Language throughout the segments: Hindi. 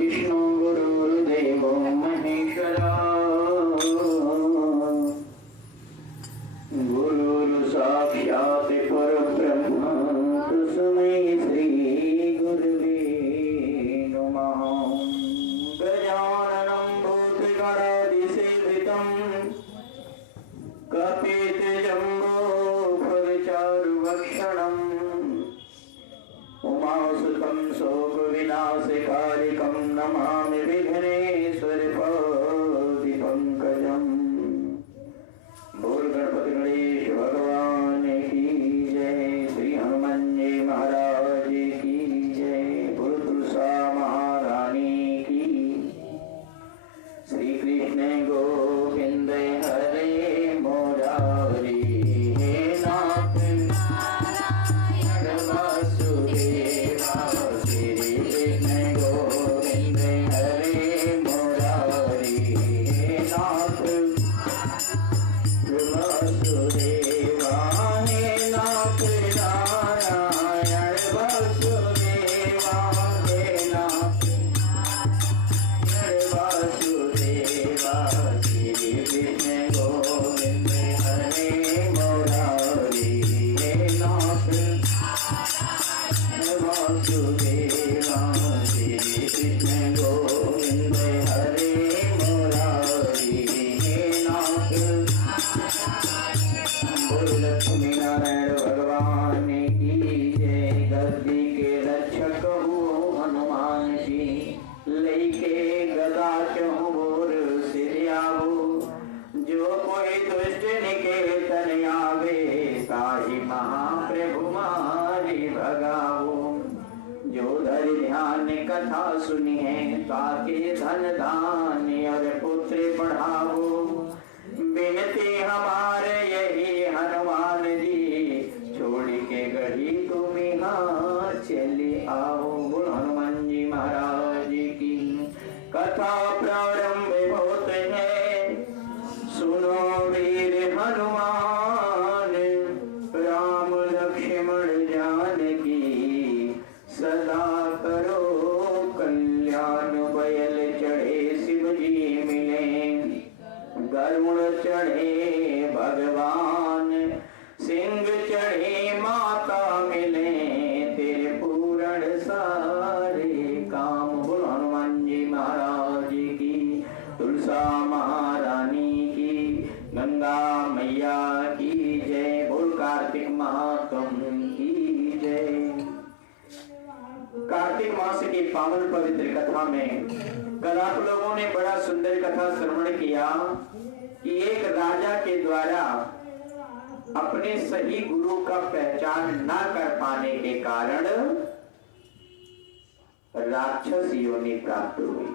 विष्णु गुरुर्देवो महेश्वरा गुरुर् साक्षात् परब्रह्म तस्मै श्री गुरुवे नमः। गजाननं भूतगणादिसेवितं कपितजम्बोफलचारुभक्षणम् उमासुतं शोकविनाशकारिकं नमामि विघ्नेश्वरपादिपङ्कजम्। बोल गणपति गणेश भगवान की जय। श्री हनुमान जी महाराज की जय। बोल तुलसा महारानी की। श्री कृष्ण गोविंद हरे मुरारी हे नाथ नारायण वासुदेवा। श्री कृष्ण गोविंद हरे मुरारी हे नाथ वासुदेवा हे नाथ नारायण वासुदेवा हे नाथ वासुदेवा। श्री कृष्ण गोविंद हरे मुरारी हे नाथ वासुदेवा। श्री कृष्ण गोविंद हरे मुरारी हे नाथ। बोल लक्ष्मी नारायण भगवान की जय। गद्दी के रक्षक हो हनुमान जी लेके गदा चहु बोर सिरियावो। जो कोई दुष्ट निकेतन आवे ताहि महाप्रभु मारि भगावो। जो धरि ध्यान कथा सुनी है ताके धन धान्य और पुत्र बढ़ावो। बिनती हमारे यही हनुमान जी छोड़ के गढ़ी तुम यहाँ चले आओ। बोल हनुमान जी महाराज की। कथा प्रारंभ होते हैं सुनो वीर हनुमान। राम लक्ष्मण जानकी सदा करो कल्याण। बैल चढ़े शिव जी मिले गरुड़ चढ़े भगवान। सिंह चढ़े माता मिले तेरे पूर्ण सारे काम। बोल हनुमान जी महाराज की। तुलसा महारानी की। गंगा मैया की जय। बोल कार्तिक महात्म की जय। कार्तिक मास की पावन पवित्र कथा में कल आप लोगों ने बड़ा सुंदर कथा श्रवण किया कि एक राजा के द्वारा अपने सही गुरु का पहचान न कर पाने के कारण राक्षस योनि प्राप्त हुई।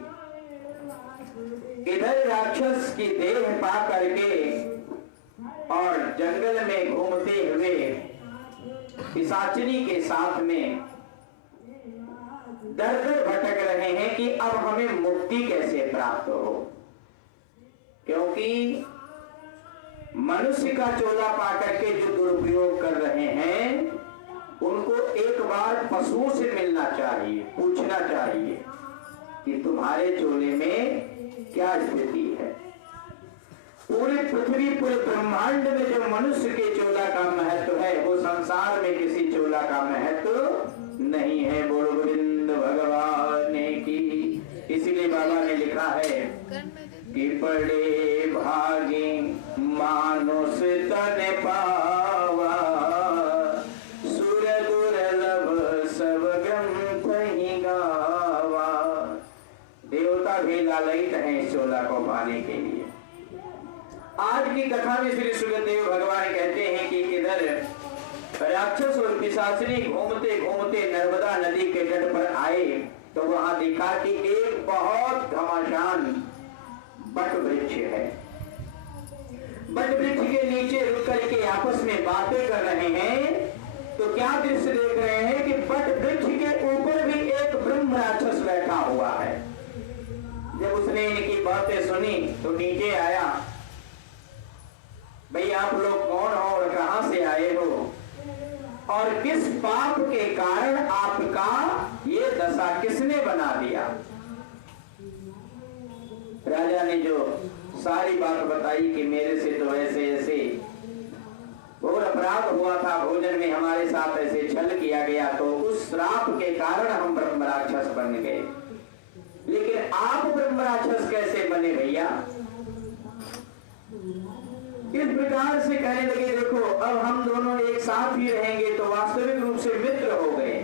इधर राक्षस की देह पा करके और जंगल में घूमते हुए पिशाचिनी के साथ में दर दर भटक रहे हैं कि अब हमें मुक्ति कैसे प्राप्त हो। क्योंकि मनुष्य का चोला पाकर के जो दुरुपयोग कर रहे हैं उनको एक बार पशुओं से मिलना चाहिए, पूछना चाहिए कि तुम्हारे चोले में क्या स्थिति है। पूरी पृथ्वी पूरे ब्रह्मांड में जो मनुष्य के चोला का महत्व है वो संसार में किसी चोला का महत्व नहीं है। बोलो गोविंद भगवान की। इसीलिए बाबा ने लिखा है कि पड़े भागे मानुष तन पावा। सुर दुर्लभ सब ग्रंथ ही गावा। देवता भी लालयित हैं इस चोला को पाने के लिए। आज की कथा में श्री सुखदेव भगवान कहते हैं कि इधर राक्षस और पिशाचिनी घूमते घूमते नर्मदा नदी के तट पर आए तो वहां देखा कि एक बहुत घमासान बट वृक्ष है। बट वृक्ष के नीचे रुक करके आपस में बातें कर रहे हैं। तो क्या दृश्य देख रहे हैं कि बट वृक्ष के ऊपर भी एक ब्रह्म राक्षस बैठा हुआ है। जब उसने इनकी बातें सुनी तो नीचे आया। भाई आप लोग कौन हो और कहां से आए हो और किस पाप के कारण आपका ये दशा किसने बना दिया। राजा ने जो सारी बात बताई कि मेरे से तो ऐसे ऐसे और अपराध हुआ था, भोजन में हमारे साथ ऐसे छल किया गया, तो उस श्राप के कारण हम ब्रह्म राक्षस बन गए। लेकिन आप ब्रह्म राक्षस कैसे बने भैया? इस प्रकार से कहने लगे, देखो अब हम दोनों एक साथ ही रहेंगे तो वास्तविक रूप से मित्र हो गए,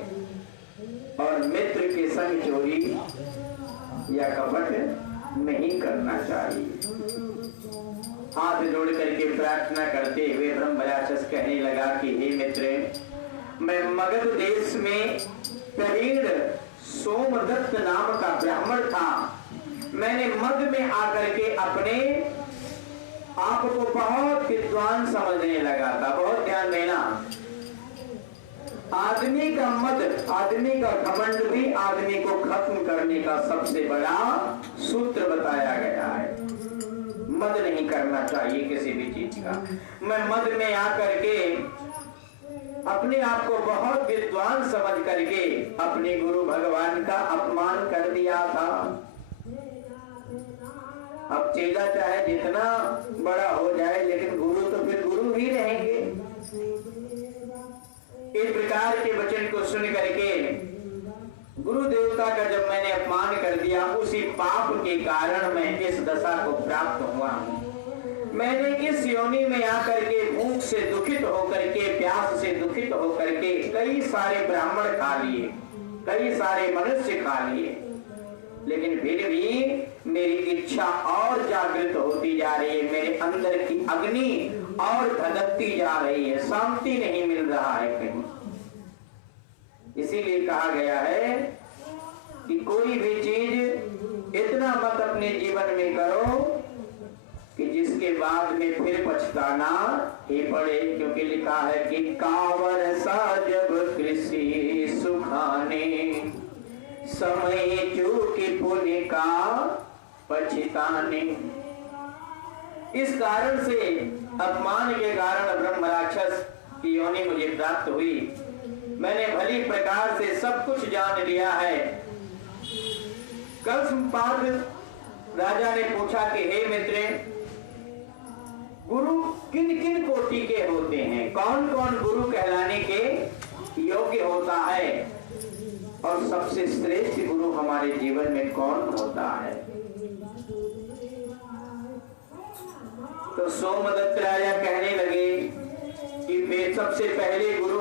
और मित्र के संग चोरी या कपट नहीं करना चाहिए। हाथ जोड़ करके प्रार्थना करते हुए ब्रह्म राक्षस कहने लगा कि हे मित्र, मैं मगध देश में प्रवीण सोमदत्त नाम का ब्राह्मण था। मैंने मग में आकर के अपने आप को बहुत विद्वान समझने लगा था। बहुत ध्यान देना, आदमी का मद, आदमी का घमंड भी आदमी को खत्म करने का सबसे बड़ा सूत्र बताया गया है। मद नहीं करना चाहिए किसी भी चीज का। मैं मद में आकर के अपने आप को बहुत विद्वान समझ करके अपने गुरु भगवान का अपमान कर दिया था। अब चेला चाहे जितना बड़ा हो जाए, लेकिन गुरु तो फिर गुरु ही रहेंगे। इस प्रकार के वचन को सुन करके गुरु देवता का जब मैंने अपमान कर दिया, उसी पाप के कारण मैं इस दशा को प्राप्त हुआ हूँ। मैंने इस योनि में आकर के भूख से दुखित होकर के, प्यास से दुखित होकर के कई सारे ब्राह्मण खा लिए, कई सारे मनुष्य खा लिए, लेकिन फिर भी मेरी इच्छा और जागृत होती जा रही है। मेरे अंदर की अग्नि और धधकती जा रही है, शांति नहीं मिल रहा है कहीं। इसीलिए कहा गया है कि कोई भी चीज इतना मत अपने जीवन में करो कि जिसके बाद में फिर पछताना ही पड़े। क्योंकि लिखा है कि कावर सा जब कृषि सुखाने, समय चूकी पुण्य का पछताने। इस कारण से, अपमान के कारण ब्रह्म राक्षस की योनि मुझे प्राप्त हुई। मैंने भली प्रकार से सब कुछ जान लिया है। कल्पपाद राजा ने पूछा कि हे मित्र, गुरु किन किन कोटि के होते हैं? कौन कौन गुरु कहलाने के योग्य होता है? और सबसे श्रेष्ठ गुरु हमारे जीवन में कौन होता है? तो सोमदत्त राजा कहने लगे कि सबसे पहले गुरु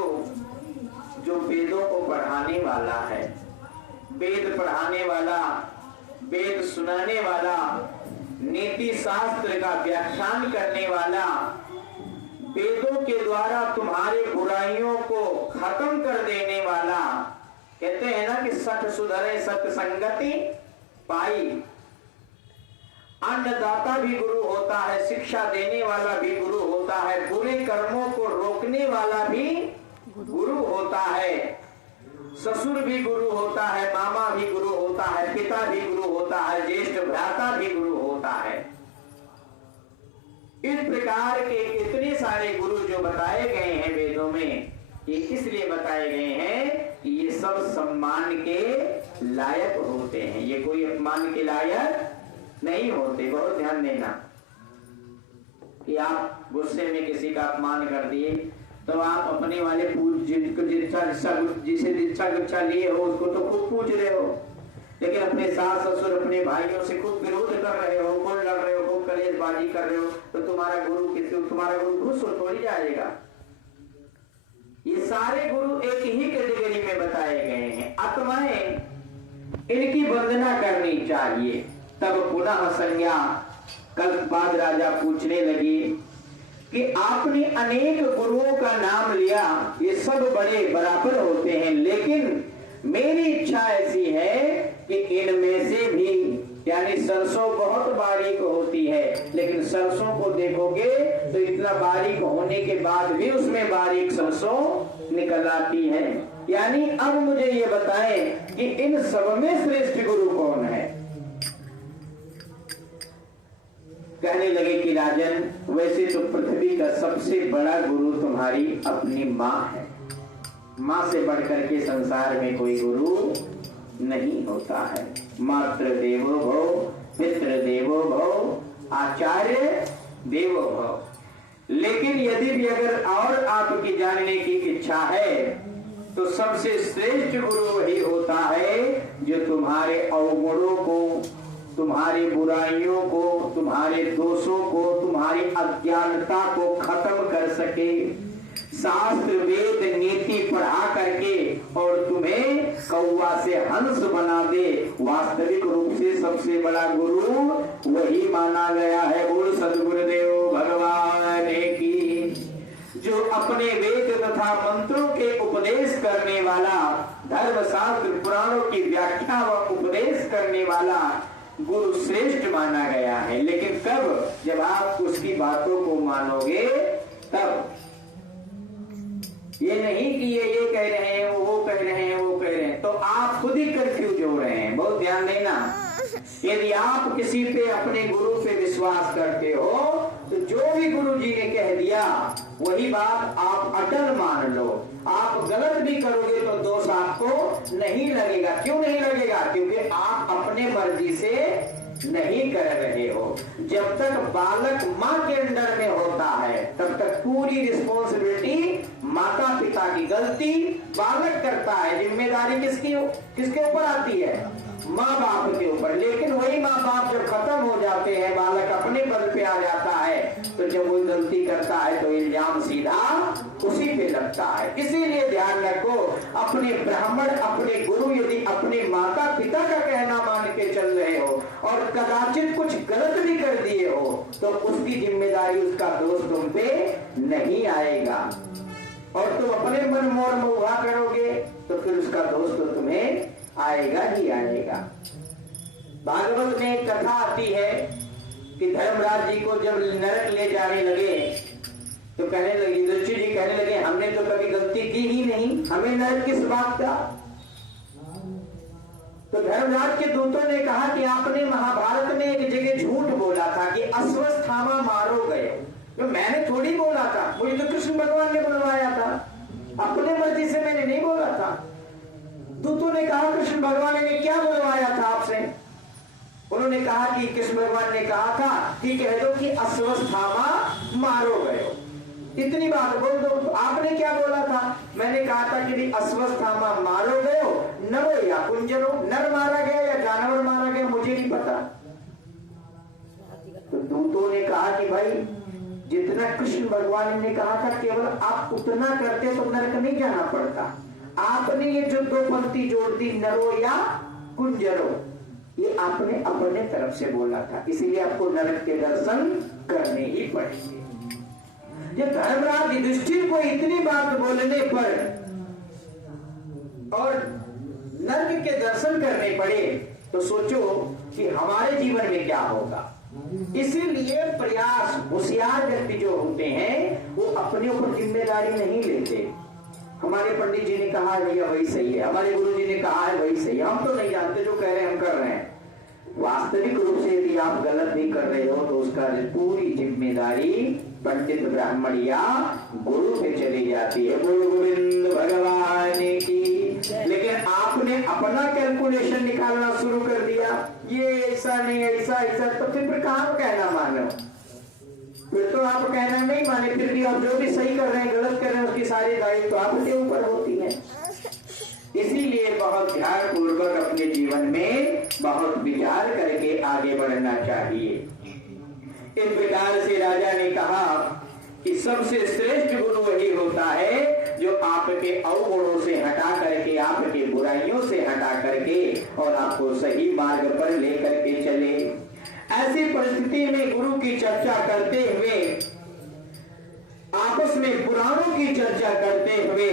जो वेदों को पढ़ाने वाला है, वेद पढ़ाने वाला, वेद सुनाने वाला, नीति शास्त्र का व्याख्यान करने वाला, वेदों के द्वारा तुम्हारे बुराइयों को खत्म कर देने वाला। कहते हैं ना कि सठ सुधरे सत्संगति पाई। अन्नदाता भी गुरु होता है, शिक्षा देने वाला भी गुरु होता है, बुरे कर्मों को रोकने वाला भी गुरु होता है, ससुर भी गुरु होता है, मामा भी गुरु होता है, पिता भी गुरु होता है, ज्येष्ठ भ्राता भी गुरु होता है। इस प्रकार के इतने सारे गुरु जो बताए गए हैं वेदों में, ये इसलिए बताए गए हैं कि ये सब सम्मान के लायक होते हैं, ये कोई अपमान के लायक नहीं होते। बहुत ध्यान देना कि आप गुस्से में किसी का अपमान कर दिए तो आप अपने वाले जिसे दीक्षा गुच्छा लिए हो उसको तो खूब पूछ रहे हो, लेकिन अपने सास ससुर अपने भाइयों से खूब विरोध कर रहे हो, खूब लड़ रहे हो, खूब कलेशबाजी कर रहे हो, तो तुम्हारा गुरु खुश हो थोड़ी जाएगा। ये सारे गुरु एक ही कैटेगरी में बताए गए हैं। आत्माएं, इनकी वंदना करनी चाहिए। तब पुनः संज्ञा कल्पपाद राजा पूछने लगे कि आपने अनेक गुरुओं का नाम लिया, ये सब बड़े बराबर होते हैं, लेकिन मेरी इच्छा ऐसी है कि इनमें से भी, यानी सरसों बहुत बारीक होती है, लेकिन सरसों को देखोगे तो इतना बारीक होने के बाद भी उसमें बारीक सरसों निकल आती है। यानी अब मुझे ये बताएं कि इन सब में श्रेष्ठ गुरु कौन है? कहने लगे कि राजन, वैसे तो पृथ्वी का सबसे बड़ा गुरु तुम्हारी अपनी माँ है। माँ से बढ़कर के संसार में कोई गुरु नहीं होता है। मातृ देवो भव पितृ देवो भव, आचार्य देवो भव। लेकिन यदि भी अगर और आपकी जानने की इच्छा है तो सबसे श्रेष्ठ गुरु वही होता है जो तुम्हारे अवगुणों को, तुम्हारी बुराइयों को, तुम्हारे दोषों को, तुम्हारी अज्ञानता को खत्म कर सके, शास्त्र वेद नीति पढ़ा करके और तुम्हें कौवा से हंस बना दे। वास्तविक रूप से सबसे बड़ा गुरु वही माना गया है। बोल सद्गुरुदेव भगवान की। जो अपने वेद तथा मंत्रों के उपदेश करने वाला, धर्म शास्त्र पुराणों की व्याख्या व उपदेश करने वाला गुरु श्रेष्ठ माना गया है। लेकिन कब? जब आप उसकी बातों को मानोगे तब। ये नहीं कि ये कह रहे हैं, वो कह रहे हैं, वो कह रहे हैं, तो आप खुद ही कंफ्यूज हो रहे हैं। बहुत ध्यान देना। यदि आप किसी पे, अपने गुरु पे विश्वास करते हो तो जो भी गुरु जी ने कह दिया वही बात आप अटल मान लो। आप गलत भी करोगे तो दोष आपको नहीं लगेगा। क्यों नहीं लगेगा? क्योंकि आप अपने मर्जी से नहीं कर रहे हो। जब तक बालक माँ के अंडर में होता है तब तक पूरी रिस्पॉन्सिबिलिटी माता पिता की, गलती बालक करता है, जिम्मेदारी किसके ऊपर आती है? माँ बाप के ऊपर। लेकिन वही माँ बाप जब खत्म हो जाते हैं, बालक अपने बल पे आ जाता है, तो जब वो गलती करता है तो इल्जाम सीधा उसी पे लगता है। इसीलिए ध्यान रखो, अपने ब्राह्मण, अपने गुरु यदि अपने माता पिता का कहना मान के चल रहे हो और कदाचित कुछ गलत भी कर दिए हो तो उसकी जिम्मेदारी, उसका दोष तुम पे नहीं आएगा। और तुम अपने मन मोर महुआ करोगे तो फिर उसका दोष तो तुम्हें आएगा ही आएगा। भागवत में एक कथा आती है कि धर्मराज जी को जब नरक ले जाने लगे तो कहने लगे, युधिष्ठिर जी कहने लगे, हमने तो कभी गलती की ही नहीं, हमें नरक किस बात का? तो धर्मराज के दूतों ने कहा कि आपने महाभारत में एक जगह झूठ बोला था कि अश्वत्थामा मारो गए। तो मैंने थोड़ी बोला था, मुझे तो कृष्ण भगवान ने बुलवाया था, अपने मर्जी से मैंने नहीं बोला था। दूतों ने कहा कृष्ण भगवान ने क्या बुलवाया था आपसे? उन्होंने कहा कि कृष्ण भगवान ने कहा था कि कह दो कि अश्वत्थामा मारो गए। इतनी बात बोल दो। तो आपने क्या बोला था? मैंने कहा था कि अश्वत्थामा मारो गए, नरो या कुंजरो, नर मारा गया या जानवर मारा गया, मुझे नहीं पता। तो दूतों ने कहा कि भाई जितना कृष्ण भगवान ने कहा था केवल आप उतना करते तो नरक नहीं जाना पड़ता। आपने ये जो दो पंक्ति जोड़ दी, नरो या कुंजरो, ये आपने अपने तरफ से बोला था, इसीलिए आपको नरक के दर्शन करने ही पड़ेंगे। जब धर्मराज युधिष्ठिर को इतनी बात बोलने पर और नरक के दर्शन करने पड़े तो सोचो कि हमारे जीवन में क्या होगा। इसीलिए प्रयास, होशियार व्यक्ति जो होते हैं वो अपने ऊपर जिम्मेदारी नहीं लेते। हमारे पंडित जी ने कहा है भैया वही सही है, हमारे गुरु जी ने कहा है वही सही है, हम तो नहीं जानते, जो कह रहे हैं हम कर रहे हैं। वास्तविक रूप से यदि आप गलत भी कर रहे हो तो उसका पूरी जिम्मेदारी पंडित ब्राह्मण या गुरु पे चली जाती है। गुरु गोविंद भगवान की। लेकिन आपने अपना कैलकुलेशन निकालना शुरू कर दिया, ये ऐसा नहीं, ऐसा ऐसा, तो फिर कहाँ कहना मानो? फिर तो आप कहना नहीं माने, फिर भी आप जो भी सही कर रहे हैं गलत कर रहे हैं उसकी सारी दायित्व तो आपके ऊपर होती है। इसीलिए बहुत ध्यान पूर्वक अपने जीवन में बहुत विचार करके आगे बढ़ना चाहिए। इस प्रकार से राजा ने कहा कि सबसे श्रेष्ठ गुरु वही होता है जो आपके अवगुणों से हटा करके, आपके बुराइयों से हटा करके और आपको सही मार्ग पर लेकर के चले। ऐसी परिस्थिति में गुरु की चर्चा करते हुए, आपस में पुराणों की चर्चा करते हुए,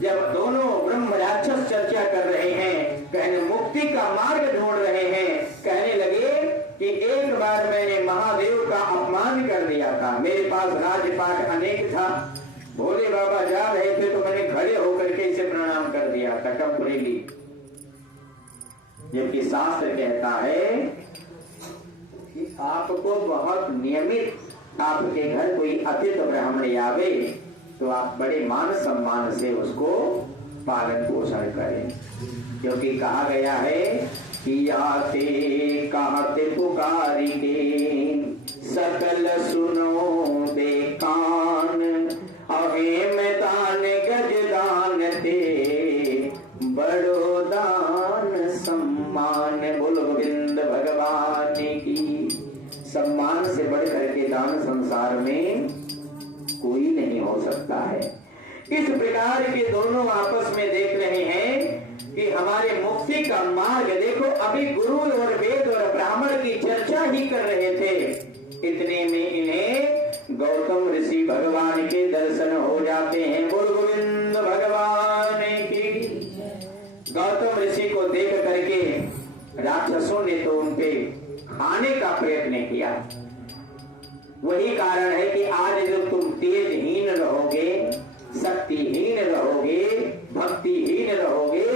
जब दोनों ब्रह्म राक्षस चर्चा कर रहे हैं, कहने मुक्ति का मार्ग ढूंढ रहे हैं, कहने लगे कि एक बार मैंने महादेव का अपमान कर दिया था, मेरे पास राजपाट अनेक था, भोले बाबा जा रहे थे तो मैंने खड़े होकर के इसे प्रणाम कर दिया था, कपड़ेली। जबकि शास्त्र कहता है कि आपको बहुत नियमित, आपके घर कोई अतिथि ब्राह्मण आवे तो आप बड़े मान सम्मान से उसको पालन पोषण करें, क्योंकि कहा गया है कियाते कहते पुकारी के सकल सुनो दे कान अहे मैदान गजदान ते बड़ो दान सम्मान। बोलो गोविंद भगवान की। सम्मान से बढ़ करके दान संसार में कोई नहीं हो सकता है। इस प्रकार के दोनों आपस में देख रहे हैं कि हमारे मुक्ति का मार्ग देखो। अभी गुरु और वेद और ब्राह्मण की चर्चा ही कर रहे थे, इतने में इन्हें गौतम ऋषि भगवान के दर्शन हो जाते हैं। बोल गोविंद भगवान की। गौतम ऋषि को देख करके राक्षसों ने तो उनपे खाने का प्रयत्न किया। वही कारण है कि आज जब तुम तेजहीन रहोगे, शक्तिहीन रहोगे, भक्तिहीन रहोगे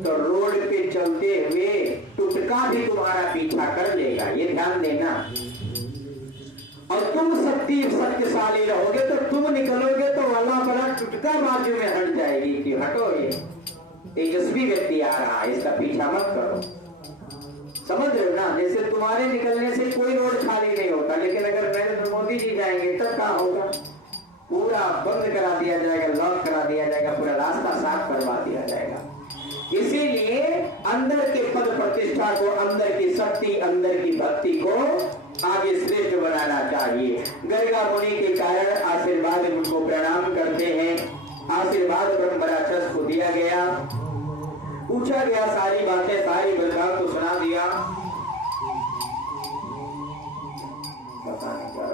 तो रोड पे चलते हुए टुटका भी तुम्हारा पीछा कर लेगा, ये ध्यान देना। और तुम शक्तिशाली रहोगे तो तुम निकलोगे तो वाला बड़ा टुटका बाजू में हट जाएगी कि हटो, ये तेजस्वी व्यक्ति आ रहा है, इसका पीछा मत करो। समझ रहे हो ना? जैसे तुम्हारे निकलने से कोई रोड खाली नहीं होता, लेकिन अगर नरेंद्र मोदी जी जाएंगे तब क्या होगा? पूरा बंद करा दिया जाएगा, लॉक करा दिया जाएगा, पूरा रास्ता साफ करवा दिया जाएगा। इसीलिए अंदर के पद प्रतिष्ठा को, अंदर की शक्ति, अंदर की भक्ति को आगे श्रेष्ठ बनाना चाहिए। गर्गा मुनि के कारण आशीर्वाद उनको प्रणाम करते हैं। आशीर्वाद ब्रह्म राक्षस को दिया गया, पूछा गया, सारी बातें, सारी वृतांत को सुना दिया।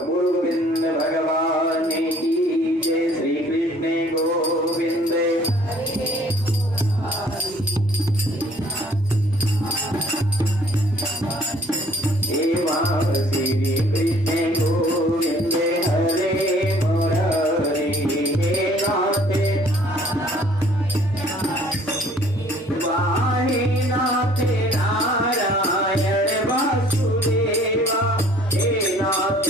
बोलो गोविंद भगवान की जय। श्री कृष्ण गोविंद। श्री कृष्ण गोविंद हरे मुरारी हे नाथ नाथ नारायण वासुदेवा हे नाथ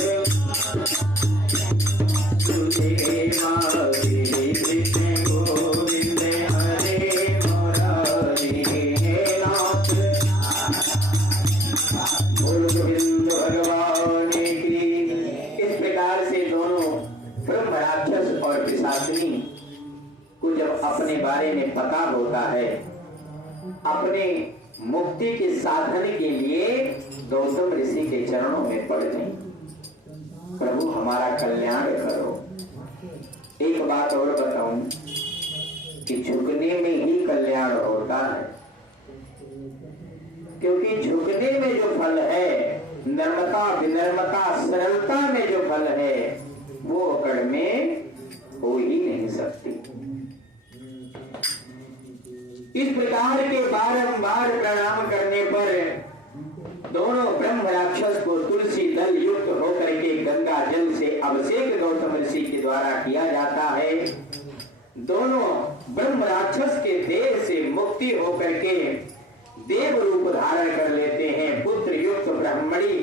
सुदेवा। श्री कृष्ण गोविंद हरे मुरारी हे नाथ। बोलो गोविंद भगवान की। इस प्रकार से दोनों ब्रह्म राक्षस और पिशाचिनी को जब अपने बारे में पता होता है, अपने मुक्ति के साधन के लिए गौतम ऋषि के चरणों में पड़ गई। प्रभु हमारा कल्याण करो। एक बात और बताऊं कि झुकने में ही कल्याण होता है, क्योंकि झुकने में जो फल है, नम्रता विनम्रता सरलता में जो फल है, वो अकड़ में हो ही नहीं सकती। इस प्रकार के बारंबार प्रणाम करने पर दोनों ब्रह्म राक्षस को तुलसी दल युक्त होकर के गंगा जल से अभिषेक गौतम ऋषि के द्वारा किया जाता है। दोनों ब्रह्म राक्षस के देह से मुक्ति होकर के देव रूप धारण कर लेते हैं। पुत्र युक्त ब्रह्मणी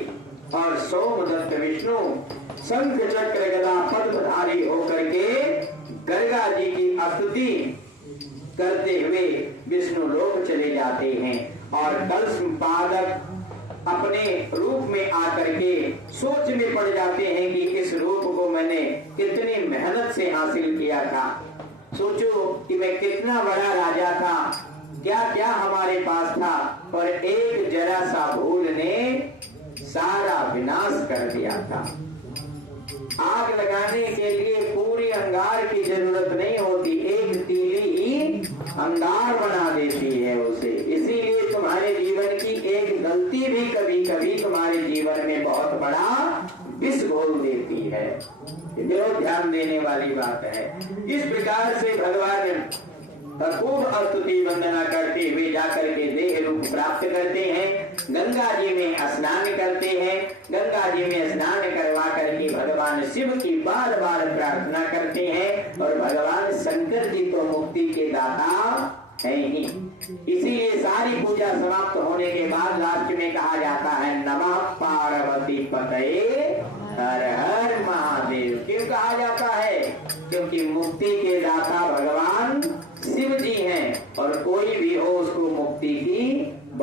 और सोमदत्त विष्णु शंख चक्र गदा पद्मधारी होकर के गर्गा जी की स्तुति करते हुए विष्णु लोक चले जाते हैं। और कलश पादक अपने रूप में आकर के सोच में पड़ जाते हैं कि इस रूप को मैंने कितनी मेहनत से हासिल किया था। सोचो कि मैं कितना बड़ा राजा था, क्या क्या हमारे पास था, और एक जरा सा भूल ने सारा विनाश कर दिया था। आग लगाने के लिए पूरी अंगार की जरूरत नहीं होती, एक तीली ही अंगार बना देती है उसे। इसीलिए तुम्हारे जीवन की एक गलती भी कभी कभी तुम्हारे जीवन में बहुत बड़ा विष घोल देती है। जो ध्यान देने वाली बात है। इस प्रकार से भगवान खूब स्तुति वंदना करते हुए जाकर के देह रूप प्राप्त करते हैं। गंगा जी में स्नान करते हैं। गंगा जी में स्नान करवा करके भगवान शिव की बार बार प्रार्थना करते हैं। और भगवान शंकर जी तो मुक्ति के दाता है ही। इसीलिए सारी पूजा समाप्त होने के बाद लास्ट में कहा जाता है नमः पार्वती पतये हर हर महादेव। क्यों कहा जाता है? क्योंकि मुक्ति के दाता भगवान शिव जी हैं, और कोई भी हो उसको मुक्ति की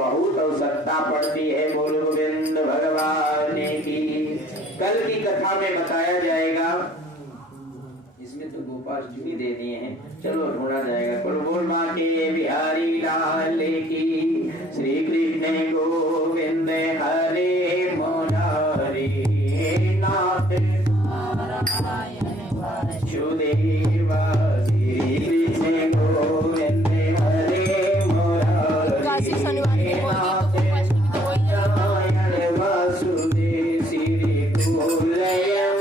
बहुत आवश्यकता पड़ती है। बोल गोविंद भगवान की। कल की कथा में बताया जाएगा, इसमें तो गोपाल जी दे दिए हैं, चलो ढूंढा जाएगा।